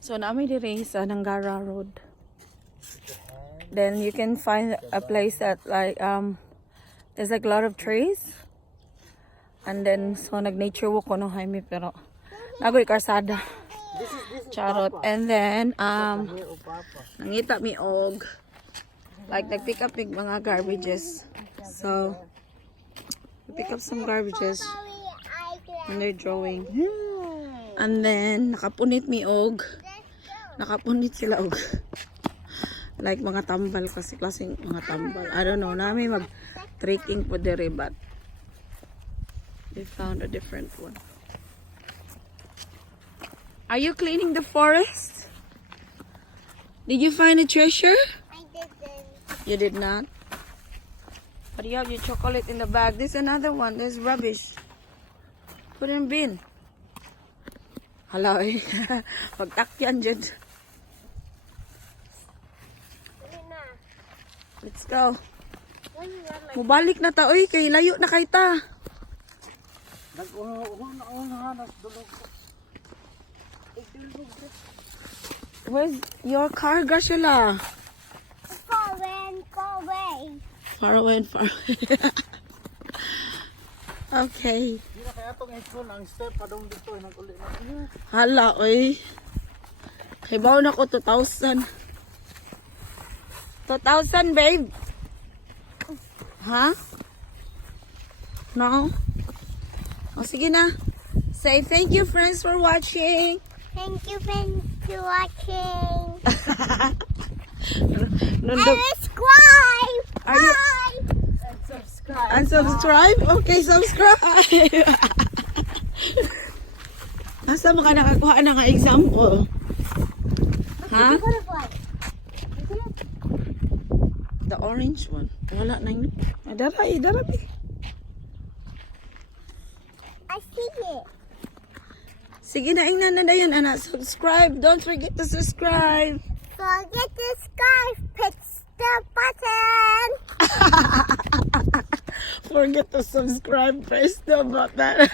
So namin dire sa Nangara Road. Then you can find a place that like there's like a lot of trees. And then so nag-nature walk ko no Jaime pero nagoy karsada. Charot. And then nangita mi og like nag-pick up mig mga garbages. So pick up some garbages and they're drawing. And then nakapunit mi og nakapunit sila og like mga tambal kasi klaseng mga tambal. I don't know. Namin mag trekking po dire but they found a different one. Are you cleaning the forest? Did you find a treasure? I didn't. You did not? But you have your chocolate in the bag. There's another one. There's rubbish. Put in bin. Hala eh. Pagtakyan dyan. Let's go. Mubalik na ta. Uy, kay layo na kay ta. Where's your car, Graciola? Far away. Far away and far away. Okay. Hala, oy. Kay baon ako 2,000. 2,000, babe. Huh? No? O, sige na. Say thank you, friends, for watching. Thank you for watching. Nundog. And subscribe. Are you- Bye. And subscribe. Unsubscribe? Okay, subscribe. Nasa mo ka nakakuha na nga example? Ha? Butterfly. The orange one. Wala na yun. Daray. I see it. Sige na, ingnan na yan, anak. Subscribe. Don't forget to subscribe. Forget to subscribe. Press the button. Forget to subscribe. Press the button.